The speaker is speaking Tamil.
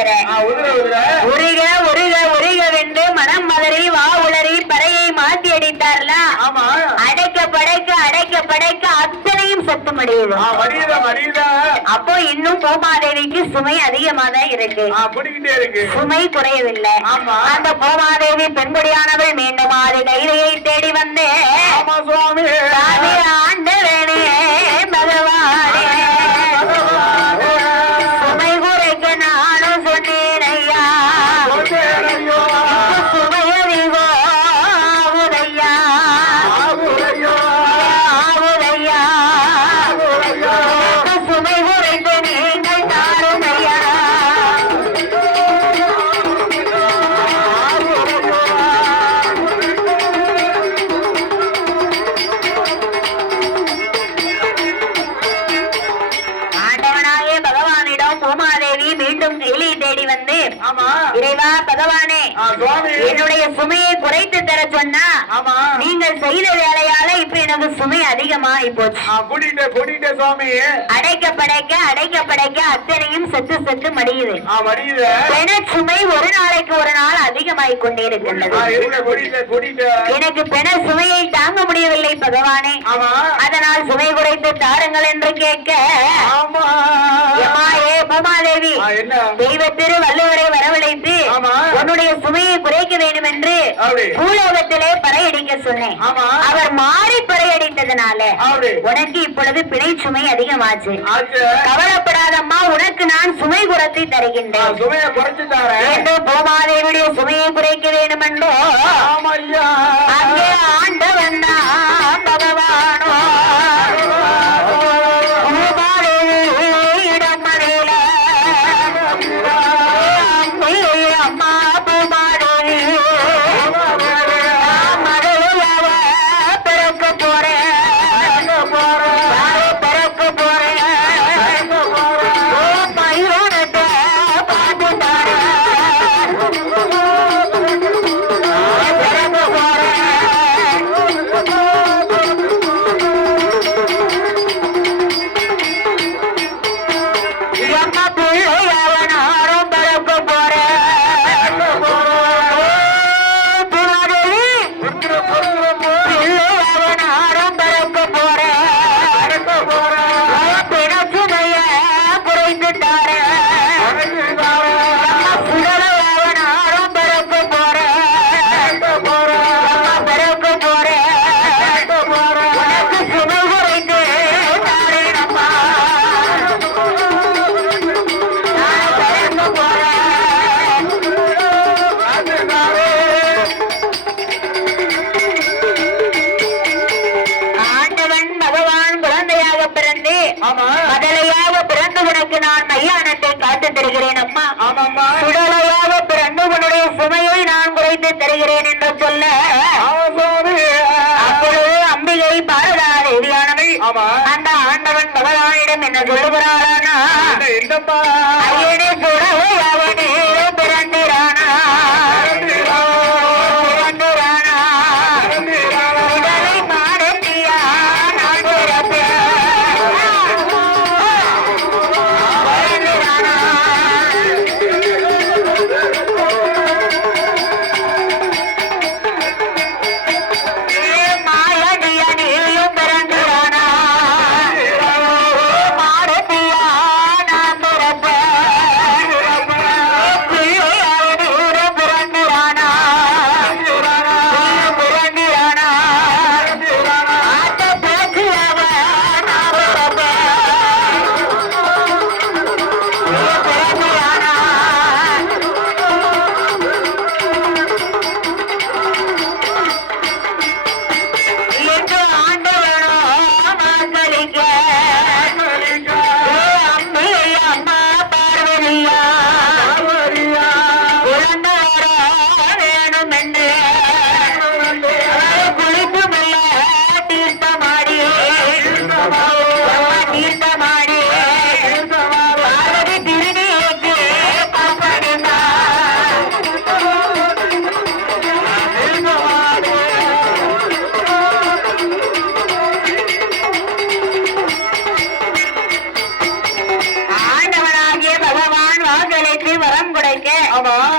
சொல்லுகிற உருக உருக. உருக வென்று மனம் மதறி வா உளறி பறையை மாத்தி அடித்தார்ல? அடைக்க படைக்க அடைக்க படைக்க அத்தனையும் சத்தம் அடையுது அப்போ இன்னும் பூமாதேவிக்கு சுமை அதிகமா தான் இருக்கு. சுமை குறையவில்லை. ஆமா. அந்த பூமாதேவி பெண்படியானவள் மீண்டும் ஆதி கைதையை தேடி வந்து. ஆமா கைலியை தேடி வந்து ஆமா. இறைவா பகவானே என்னுடைய சுமையை குறைத்து தர சொன்னா ஆமா. நீங்கள் செய்த வேலையால இப்ப எனக்கு சுமை அதிகமாகி போச்சு. அடைக்க படைக்க அடைக்க படைக்க அத்தனையும் செத்து செத்து மடியுது. பெண சுமை ஒரு நாளைக்கு ஒரு நாள் அதிகமாகிக் கொண்டே இருக்கின்றது எனக்கு பெண சுமையை தாங்க முடியவில்லை பகவானே. ஆமா. அதனால் சுமை குறைத்து தாருங்கள் என்று கேட்க ஆமா. ஏ பூமாதேவி ஆ, என்ன? தெய்வ திரு வள்ளுவரை வரவழைத்து. உன்னுடைய சுமையை குறைக்க வேண்டும் என்று பூலோகத்திலே பறையடிக்க சொன்னேன். அவர் மாறி பறையடித்ததுனால உனக்கு இப்பொழுது பிணை சுமை அதிகமாச்சு. கவலைப்படாதம்மா உனக்கு நான் சுமை குறைத்து தருகின்றேன். என்று பூமாதேவியுடைய சுமையை குறைக்க வேண்டும் என்றோ அங்கே நான் மையானத்தை காத்து தருகிறேன் அம்மா. ஆமாம்மா. சுடலையாக பிறந்து உன்னுடைய சுமையை நான் குறைத்து தருகிறேன் என்று சொல்ல. அப்பொழுது அம்பிகை பாரதா தேவியானவள் ஆமா. அந்த ஆண்டவன் பகவானிடம் என்ன என்னப்பா ஐயனே சுடலை அவனே